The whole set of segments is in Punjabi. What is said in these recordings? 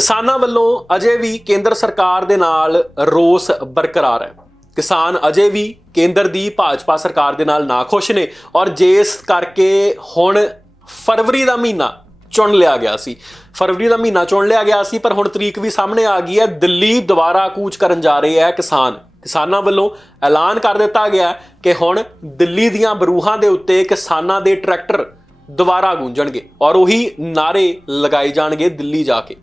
ਕਿਸਾਨਾਂ ਵੱਲੋਂ ਅਜੇ ਵੀ ਕੇਂਦਰ ਸਰਕਾਰ ਦੇ ਨਾਲ ਰੋਸ ਬਰਕਰਾਰ ਹੈ। ਕਿਸਾਨ ਅਜੇ ਵੀ ਕੇਂਦਰ ਦੀ ਭਾਜਪਾ ਸਰਕਾਰ ਦੇ ਨਾਲ ਨਾਖੁਸ਼ ਨੇ ਔਰ ਜਿਸ ਕਰਕੇ ਹੁਣ ਫਰਵਰੀ ਦਾ ਮਹੀਨਾ ਚੁਣ ਲਿਆ ਗਿਆ ਸੀ। ਫਰਵਰੀ ਦਾ ਮਹੀਨਾ ਚੁਣ ਲਿਆ ਗਿਆ ਸੀ, ਪਰ ਹੁਣ ਤਰੀਕ ਵੀ ਸਾਹਮਣੇ ਆ ਗਈ ਹੈ। ਦਿੱਲੀ ਦੁਬਾਰਾ ਕੂਚ ਕਰਨ ਜਾ ਰਹੇ ਹੈ ਕਿਸਾਨ। ਕਿਸਾਨਾਂ ਵੱਲੋਂ ਐਲਾਨ ਕਰ ਦਿੱਤਾ ਗਿਆ ਕਿ ਹੁਣ ਦਿੱਲੀ ਦੀਆਂ ਬਰੂਹਾਂ ਦੇ ਉੱਤੇ ਕਿਸਾਨਾਂ ਦੇ ਟਰੈਕਟਰ ਦੁਬਾਰਾ ਗੂੰਜਣਗੇ ਔਰ ਉਹੀ ਨਾਰੇ ਲਗਾਏ ਜਾਣਗੇ ਦਿੱਲੀ ਜਾ ਕੇ।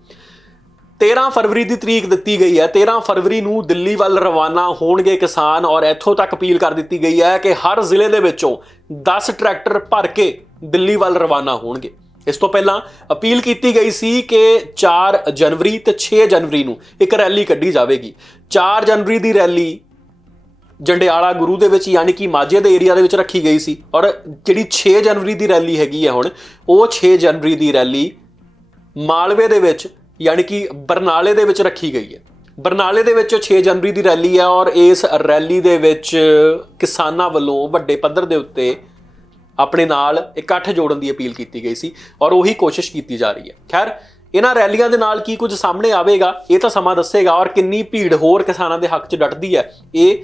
13 ਫਰਵਰੀ ਦੀ ਤਰੀਕ ਦਿੱਤੀ ਗਈ ਹੈ। 13 ਫਰਵਰੀ ਨੂੰ ਦਿੱਲੀ ਵੱਲ ਰਵਾਨਾ ਹੋਣਗੇ ਕਿਸਾਨ ਔਰ ਇੱਥੋਂ ਤੱਕ ਅਪੀਲ ਕਰ ਦਿੱਤੀ ਗਈ ਹੈ ਕਿ ਹਰ ਜ਼ਿਲ੍ਹੇ ਦੇ ਵਿੱਚੋਂ 10 ਟਰੈਕਟਰ ਭਰ ਕੇ ਦਿੱਲੀ ਵੱਲ ਰਵਾਨਾ ਹੋਣਗੇ। ਇਸ ਤੋਂ ਪਹਿਲਾਂ ਅਪੀਲ ਕੀਤੀ ਗਈ ਸੀ ਕਿ 4 ਜਨਵਰੀ ਤੇ 6 ਜਨਵਰੀ ਨੂੰ ਇੱਕ ਰੈਲੀ ਕੱਢੀ ਜਾਵੇਗੀ। 4 ਜਨਵਰੀ ਦੀ ਰੈਲੀ ਜੰਡਿਆਲਾ ਗੁਰੂ ਦੇ ਵਿੱਚ ਯਾਨੀ ਕਿ ਮਾਝੇ ਦੇ ਏਰੀਆ ਦੇ ਵਿੱਚ ਰੱਖੀ ਗਈ ਸੀ ਔਰ ਜਿਹੜੀ 6 ਜਨਵਰੀ ਦੀ ਰੈਲੀ ਹੈਗੀ ਹੈ ਹੁਣ, ਉਹ 6 ਜਨਵਰੀ ਦੀ ਰੈਲੀ ਮਾਲਵੇ ਦੇ ਵਿੱਚ ਯਾਨੀ ਕਿ ਬਰਨਾਲੇ ਦੇ ਵਿੱਚ ਰੱਖੀ ਗਈ ਹੈ। ਬਰਨਾਲੇ ਦੇ ਵਿੱਚ 6 ਜਨਵਰੀ ਦੀ ਰੈਲੀ ਹੈ ਔਰ ਇਸ ਰੈਲੀ ਦੇ ਵਿੱਚ ਕਿਸਾਨਾਂ ਵੱਲੋਂ ਵੱਡੇ ਪੱਧਰ ਦੇ ਉੱਤੇ ਆਪਣੇ ਨਾਲ ਇਕੱਠ ਜੋੜਨ ਦੀ ਅਪੀਲ ਕੀਤੀ ਗਈ ਸੀ ਔਰ ਉਹੀ ਕੋਸ਼ਿਸ਼ ਕੀਤੀ ਜਾ ਰਹੀ ਹੈ। ਖੈਰ, ਇਹਨਾਂ ਰੈਲੀਆਂ ਦੇ ਨਾਲ ਕੀ ਕੁਝ ਸਾਹਮਣੇ ਆਵੇਗਾ, ਇਹ ਤਾਂ ਸਮਾਂ ਦੱਸੇਗਾ ਔਰ ਕਿੰਨੀ ਭੀੜ ਹੋਰ ਕਿਸਾਨਾਂ ਦੇ ਹੱਕ 'ਚ ਡਟਦੀ ਹੈ, ਇਹ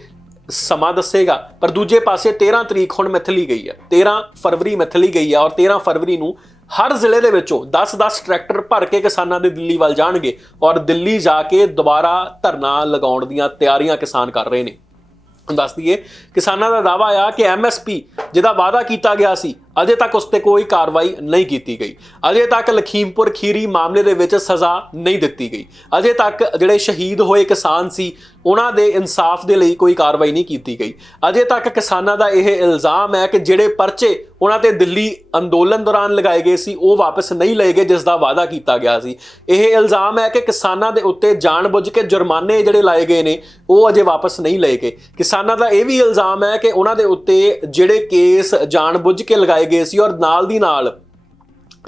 ਸਮਾਂ ਦੱਸੇਗਾ। ਪਰ ਦੂਜੇ ਪਾਸੇ 13 ਤਰੀਕ ਹੁਣ ਮਿਥਲੀ ਗਈ ਹੈ 13 ਫਰਵਰੀ ਮਿਥਲੀ ਗਈ ਹੈ ਔਰ 13 ਫਰਵਰੀ ਨੂੰ ਹਰ ਜ਼ਿਲ੍ਹੇ ਦੇ ਵਿੱਚੋਂ 10-10 ਟਰੈਕਟਰ ਭਰ ਕੇ ਕਿਸਾਨਾਂ ਦੇ ਦਿੱਲੀ ਵੱਲ ਜਾਣਗੇ ਔਰ ਦਿੱਲੀ ਜਾ ਕੇ ਦੁਬਾਰਾ ਧਰਨਾ ਲਗਾਉਣ ਦੀਆਂ ਤਿਆਰੀਆਂ ਕਿਸਾਨ ਕਰ ਰਹੇ ਨੇ। ਦੱਸ ਦਈਏ, ਕਿਸਾਨਾਂ ਦਾ ਦਾਵਾ ਆ ਕਿ ਐਮਐਸਪੀ ਜਿਹਦਾ ਵਾਅਦਾ ਕੀਤਾ ਗਿਆ ਸੀ, ਅਜੇ ਤੱਕ ਉਸ ਤੇ ਕੋਈ ਕਾਰਵਾਈ ਨਹੀਂ ਕੀਤੀ ਗਈ। ਅਜੇ ਤੱਕ ਲਖੀਮਪੁਰ ਖੀਰੀ ਮਾਮਲੇ ਦੇ ਵਿੱਚ ਸਜ਼ਾ ਨਹੀਂ ਦਿੱਤੀ ਗਈ। ਅਜੇ ਤੱਕ ਜਿਹੜੇ ਸ਼ਹੀਦ ਹੋਏ ਕਿਸਾਨ ਸੀ, ਉਹਨਾਂ ਦੇ ਇਨਸਾਫ ਦੇ ਲਈ ਕੋਈ ਕਾਰਵਾਈ ਨਹੀਂ ਕੀਤੀ ਗਈ। ਅਜੇ ਤੱਕ ਕਿਸਾਨਾਂ ਦਾ ਇਹ ਇਲਜ਼ਾਮ ਹੈ ਕਿ ਜਿਹੜੇ ਪਰਚੇ ਉਹਨਾਂ ਤੇ ਦਿੱਲੀ ਅੰਦੋਲਨ ਦੌਰਾਨ ਲਗਾਏ ਗਏ ਸੀ, ਉਹ ਵਾਪਸ ਨਹੀਂ ਲਏ ਗਏ, ਜਿਸ ਦਾ ਵਾਅਦਾ ਕੀਤਾ ਗਿਆ ਸੀ। ਇਹ ਇਲਜ਼ਾਮ ਹੈ ਕਿ ਕਿਸਾਨਾਂ ਦੇ ਉੱਤੇ ਜਾਣਬੁੱਝ ਕੇ ਜੁਰਮਾਨੇ ਜਿਹੜੇ ਲਾਏ ਗਏ ਨੇ, ਉਹ ਅਜੇ ਵਾਪਸ ਨਹੀਂ ਲਏ ਗਏ। ਕਿਸਾਨਾਂ ਦਾ ਇਹ ਵੀ ਇਲਜ਼ਾਮ ਹੈ ਕਿ ਉਹਨਾਂ ਦੇ ਉੱਤੇ ਜਿਹੜੇ ਕੇਸ ਜਾਣਬੁੱਝ ਕੇ ਲਗਾਏ ਗਏ ਸੀ ਔਰ ਨਾਲ ਦੀ ਨਾਲ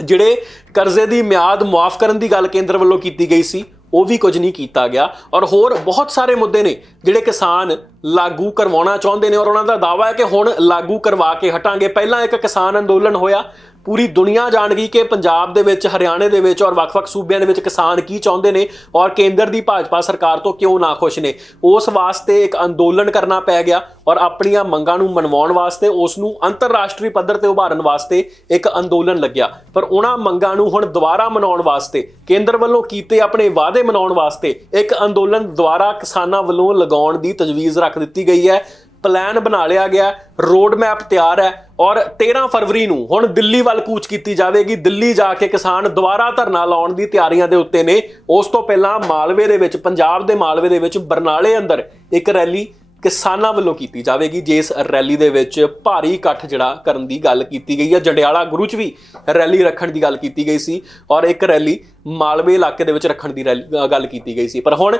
ਜਿਹੜੇ ਕਰਜ਼ੇ ਦੀ ਮਿਆਦ ਮੁਆਫ ਕਰਨ ਦੀ ਗੱਲ ਕੇਂਦਰ ਵੱਲੋਂ ਕੀਤੀ ਗਈ ਸੀ, ਉਹ ਵੀ ਕੁਝ ਨਹੀਂ ਕੀਤਾ ਗਿਆ ਔਰ ਹੋਰ ਬਹੁਤ ਸਾਰੇ ਮੁੱਦੇ ਨੇ ਜਿਹੜੇ ਕਿਸਾਨ ਲਾਗੂ ਕਰਵਾਉਣਾ ਚਾਹੁੰਦੇ ਨੇ ਔਰ ਉਹਨਾਂ ਦਾ ਦਾਅਵਾ ਹੈ ਕਿ ਹੁਣ ਲਾਗੂ ਕਰਵਾ ਕੇ ਹਟਾਂਗੇ। ਪਹਿਲਾਂ ਇੱਕ ਕਿਸਾਨ ਅੰਦੋਲਨ ਹੋਇਆ ਪੂਰੀ ਦੁਨੀਆ ਜਾਣ ਗਈ ਕਿ ਪੰਜਾਬ ਦੇ ਵਿੱਚ, ਹਰਿਆਣੇ ਦੇ ਵਿੱਚ ਔਰ ਵੱਖ-ਵੱਖ ਸੂਬਿਆਂ ਦੇ ਵਿੱਚ ਕਿਸਾਨ ਕੀ ਚਾਹੁੰਦੇ ਨੇ ਔਰ ਕੇਂਦਰ ਦੀ ਭਾਜਪਾ ਸਰਕਾਰ ਤੋਂ ਕਿਉਂ ਨਾ ਖੁਸ਼ ਨੇ। ਉਸ ਵਾਸਤੇ ਇੱਕ ਅੰਦੋਲਨ ਕਰਨਾ ਪੈ ਗਿਆ ਔਰ ਆਪਣੀਆਂ ਮੰਗਾਂ ਨੂੰ ਮਨਵਾਉਣ ਵਾਸਤੇ, ਉਸ ਨੂੰ ਅੰਤਰਰਾਸ਼ਟਰੀ ਪੱਧਰ ਤੇ ਉਭਾਰਨ ਵਾਸਤੇ ਇੱਕ ਅੰਦੋਲਨ ਲੱਗਿਆ। ਪਰ ਉਹਨਾਂ ਮੰਗਾਂ ਨੂੰ ਹੁਣ ਦੁਬਾਰਾ ਮਨਾਉਣ ਵਾਸਤੇ, ਕੇਂਦਰ ਵੱਲੋਂ ਕੀਤੇ ਆਪਣੇ ਵਾਅਦੇ ਮਨਾਉਣ ਵਾਸਤੇ ਇੱਕ ਅੰਦੋਲਨ ਦੁਬਾਰਾ ਕਿਸਾਨਾਂ ਵੱਲੋਂ ਲਗਾਉਣ ਦੀ ਤਜਵੀਜ਼ ਰੱਖ ਦਿੱਤੀ ਗਈ ਹੈ। ਪਲਾਨ ਬਣਾ ਲਿਆ ਗਿਆ ਰੋਡ ਮੈਪ ਤਿਆਰ ਹੈ ਔਰ 13 ਫਰਵਰੀ ਨੂੰ ਹੁਣ ਦਿੱਲੀ ਵੱਲ ਕੂਚ ਕੀਤੀ ਜਾਵੇਗੀ। ਦਿੱਲੀ ਜਾ ਕੇ ਕਿਸਾਨ ਦੁਬਾਰਾ ਧਰਨਾ ਲਾਉਣ ਦੀ ਤਿਆਰੀਆਂ ਦੇ ਉੱਤੇ ਨੇ। ਉਸ ਤੋਂ ਪਹਿਲਾਂ ਮਾਲਵੇ ਦੇ ਵਿੱਚ, ਪੰਜਾਬ ਦੇ ਮਾਲਵੇ ਦੇ ਵਿੱਚ ਬਰਨਾਲੇ ਅੰਦਰ ਇੱਕ ਰੈਲੀ ਕਿਸਾਨਾਂ ਵੱਲੋਂ ਕੀਤੀ ਜਾਵੇਗੀ, ਜਿਸ ਰੈਲੀ ਦੇ ਵਿੱਚ ਭਾਰੀ ਇਕੱਠ ਜਿਹੜਾ ਕਰਨ ਦੀ ਗੱਲ ਕੀਤੀ ਗਈ ਹੈ। ਜੰਡਿਆਲਾ ਗੁਰੂ ਚ ਵੀ ਰੈਲੀ ਰੱਖਣ ਦੀ ਗੱਲ ਕੀਤੀ ਗਈ ਸੀ ਔਰ ਇੱਕ ਰੈਲੀ ਮਾਲਵੇ ਇਲਾਕੇ ਦੇ ਵਿੱਚ ਰੱਖਣ ਦੀ ਰੈਲੀ- ਗੱਲ ਕੀਤੀ ਗਈ ਸੀ। ਪਰ ਹੁਣ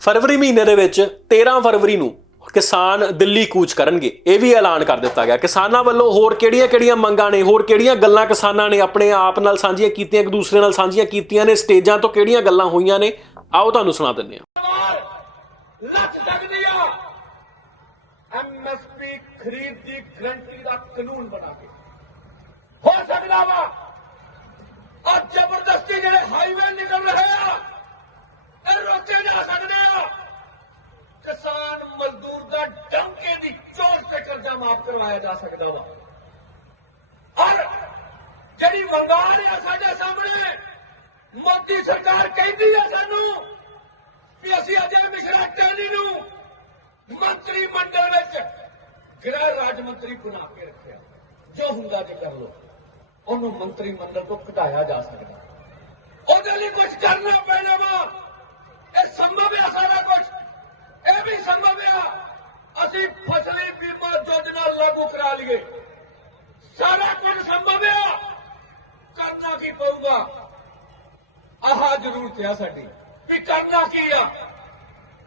ਫਰਵਰੀ ਮਹੀਨੇ ਦੇ ਵਿੱਚ 13 ਫਰਵਰੀ ਨੂੰ ਕਿਸਾਨ ਦਿੱਲੀ ਕੂਚ ਕਰਨਗੇ, ਇਹ ਵੀ ਐਲਾਨ ਕਰ ਦਿੱਤਾ ਗਿਆ। ਕਿਸਾਨਾਂ ਵੱਲੋਂ ਹੋਰ ਕਿਹੜੀਆਂ-ਕਿਹੜੀਆਂ ਮੰਗਾਂ ਨੇ, ਹੋਰ ਕਿਹੜੀਆਂ ਗੱਲਾਂ ਕਿਸਾਨਾਂ ਨੇ ਆਪਣੇ ਆਪ ਨਾਲ ਸਾਂਝੀਆਂ ਕੀਤੀਆਂ, ਇੱਕ ਦੂਸਰੇ ਨਾਲ ਸਾਂਝੀਆਂ ਕੀਤੀਆਂ ਨੇ, ਸਟੇਜਾਂ ਤੋਂ ਕਿਹੜੀਆਂ ਗੱਲਾਂ ਹੋਈਆਂ ਨੇ? ਆਓ ਤੁਹਾਨੂੰ ਸੁਣਾ ਦਿੰਦੇ ਹਾਂ। ਲੱਗ ਸਕਦੀ ਐਮਐਸਪੀ ਖਰੀਦ ਦੀ ਗਰੰਟੀ ਦਾ ਕਾਨੂੰਨ ਬਣਾ ਕੇ। ਹੋ ਸਕਦਾ ਵਾ ਅੱਜ ਜ਼ਬਰਦਸਤੀ ਜਿਹੜੇ ਹਾਈਵੇ ਨਿਕਲ ਰਹੇ ਆ ਇਹ ਰੋਕੇ ਜਾ ਸਕਦੇ ਆ ਕਿਸਾਨ ਮਜ਼ਦੂਰ ਦਾ ਡੰਕੇ ਦੀ ਚੋਟ ਤੇ ਕਰਜ਼ਾ ਜਾ ਸਕਦਾ ਵਾ। ਔਰ ਜਿਹੜੀ ਮੰਗਾਂ ਨੇ ਸਾਡੇ ਸਾਹਮਣੇ, ਮੋਦੀ ਸਰਕਾਰ ਕਹਿੰਦੀ ਆ ਸਾਨੂੰ ਵੀ ਅਸੀਂ ਅਜੇ ਮਿਸ਼ਰਾ ਟੈਲੀ ਨੂੰ ਮੰਤਰੀ ਮੰਡਲ ਵਿੱਚ ਗ੍ਰਹਿ ਰਾਜ ਮੰਤਰੀ ਬਣਾ ਕੇ ਰੱਖਿਆ। ਜੋ ਹੁੰਦਾ ਜੇ ਕਰ ਲੋ ਉਹਨੂੰ ਮੰਤਰੀ ਮੰਡਲ ਤੋਂ ਘਟਾਇਆ ਜਾ ਸਕਦਾ। ਉਹਦੇ ਲਈ ਕੁਝ ਕਰਨਾ ਪੈਣਾ ਵਾ। ਇਹ ਸੰਭਵ ਹੈ ਸਾਰਾ ਕੁਝ ਇਹ ਵੀ ਸੰਭਵ ਹੈ ਅਸੀਂ ਲਾਗੂ ਸਾਰਾ ਕੁਝ ਸੰਭਵ ਆ। ਕਰਨਾ ਕੀ ਪਊਗਾ? ਆਹ ਜ਼ਰੂਰਤ ਆ ਸਾਡੀ ਵੀ ਕਰਨਾ ਕੀ ਆ?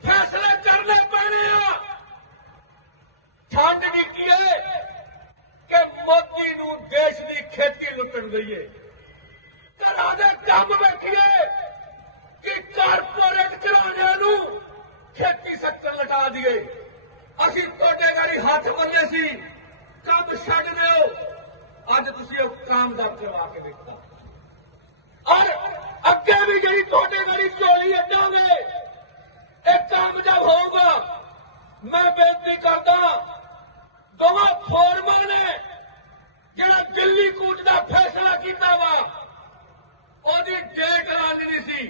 ਫੈਸਲੇ ਕਰਨੇ ਪੈਣੇ ਆ। ਠੰਡ ਵੀ ਕੀ ਹੈ ਕਿ ਮੋਦੀ ਨੂੰ ਦੇਸ਼ ਦੀ ਖੇਤੀ ਲੁੱਟਣ ਦਈਏ ਘਰਾਂ ਦੇ ਕੰਮ ਬੈਠੀਏ ਕਿ ਕਾਰਪੋਰੇਟ ਘਰਾਣਿਆਂ ਨੂੰ ਖੇਤੀ ਸੈਕਟਰ ਲਟਾ ਦਈਏ। ਅਸੀਂ ਤੁਹਾਡੇ ਗਾੜੀ ਹੱਥ ਬੰਨੇ ਸੀ। ਅੱਜ ਕੇ ਦੇਖੋ ਔਰ ਅੱਗੇ ਵੀ ਜਿਹੜੀ ਤੁਹਾਡੇ ਗੜੀ ਝੋਲੀ ਅੱਡਾਂਗੇ, ਇਹ ਕਾਮਯਾਬ ਹੋਊਗਾ। ਮੈਂ ਬੇਨਤੀ ਕਰਦਾ, ਦੋਵਾਂ ਫੋਰਮਾਂ ਨੇ ਜਿਹੜਾ ਦਿੱਲੀ ਕੂਚ ਦਾ ਫੈਸਲਾ ਕੀਤਾ ਵਾ, ਉਹਦੀ ਡੇਟ ਲਾ ਸੀ।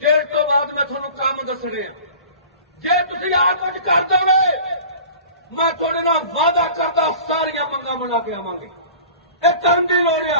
ਡੇਟ ਤੋਂ ਬਾਅਦ ਮੈਂ ਤੁਹਾਨੂੰ ਕੰਮ ਦੱਸਣੇ ਆ। ਜੇ ਤੁਸੀਂ ਆਹ ਕੁਝ ਕਰ ਦੋਗੇ ਮੈਂ ਤੁਹਾਡੇ ਨਾਲ ਵਾਅਦਾ ਕਰਦਾ, ਸਾਰੀਆਂ ਮੰਗਾਂ ਬਣਾ ਕੇ ਆਵਾਂਗੇ। ਇਹ ਕਰਨ ਦੀ ਲੋੜ ਆ।